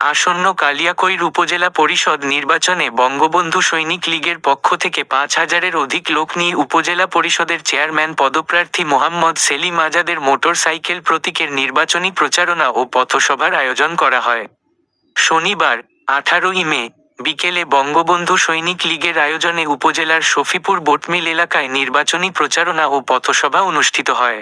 আসন্ন কালিয়াকৈর উপজেলা পরিষদ নির্বাচনে বঙ্গবন্ধু সৈনিক লীগের পক্ষ থেকে ৫,০০০-এর অধিক লোক নিয়ে উপজেলা পরিষদের চেয়ারম্যান পদপ্রার্থী মোহাম্মদ সেলিম আজাদের মোটরসাইকেল প্রতীকের নির্বাচনী প্রচারণা ও পথসভার আয়োজন করা হয়। শনিবার ১৮ই মে বিকেলে বঙ্গবন্ধু সৈনিক লীগের আয়োজনে উপজেলার শফিপুর বোটমিল এলাকায় নির্বাচনী প্রচারণা ও পথসভা অনুষ্ঠিত হয়।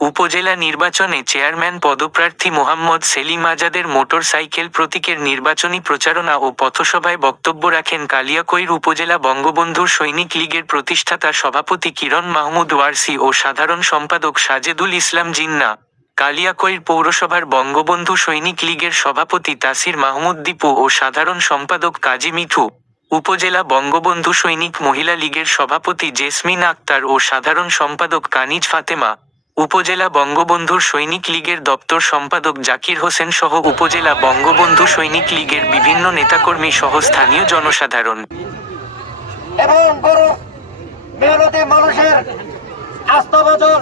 উপজেলা নির্বাচনে চেয়ারম্যান পদপ্রার্থী মোহাম্মদ সেলিম আজাদের মোটরসাইকেল প্রতীকের নির্বাচনী প্রচারণা ও পথসভায় বক্তব্য রাখেন কালিয়াকৈর উপজেলা বঙ্গবন্ধু সৈনিক লীগের প্রতিষ্ঠাতা সভাপতি কিরণ মাহমুদ ওয়ারসি ও সাধারণ সম্পাদক সাজেদুল ইসলাম জিন্না, কালিয়াকৈর পৌরসভার বঙ্গবন্ধু সৈনিক লীগের সভাপতি তাসির মাহমুদ দীপু ও সাধারণ সম্পাদক কাজী মিঠু, উপজেলা বঙ্গবন্ধু সৈনিক মহিলা লীগের সভাপতি জেসমিন আক্তার ও সাধারণ সম্পাদক কানিজ ফাতেমা, উপজেলা বঙ্গবন্ধুর সৈনিক লীগের দপ্তর সম্পাদক জাকির হোসেন সহ উপজেলা বঙ্গবন্ধু সৈনিক লীগের বিভিন্ন নেতাকর্মী সহ স্থানীয় জনসাধারণ এবং গরু মেহনতি মানুষের আস্থাভাজন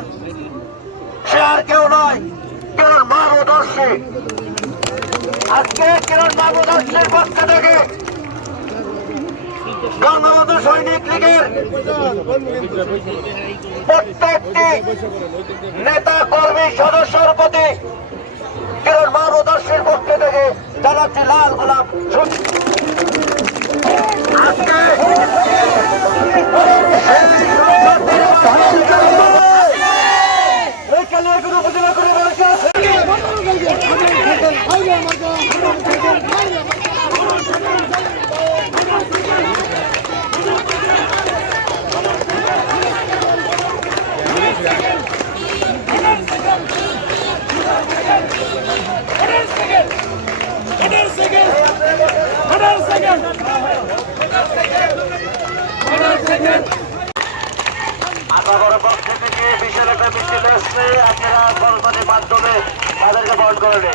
সে আর কেউ নয়, কিরণ মাহমুদর্শী। আজকে কিরণ মাহমুদর্শীর পক্ষ থেকে বঙ্গবন্ধু সৈনিক লীগের প্রত্যেকটি নেতা কর্মী সদস্যের প্রতি কিরণ মাহমুদর্শীর পক্ষ থেকে জানাচ্ছি লাল গোলাপ। আজকে উপজেলা করে আপনারা পক্ষ থেকে বিশাল একটা মিছিল আসছে, আপনারা গণতান্ত্রিক মাধ্যমে তাদেরকে বন্ধ করে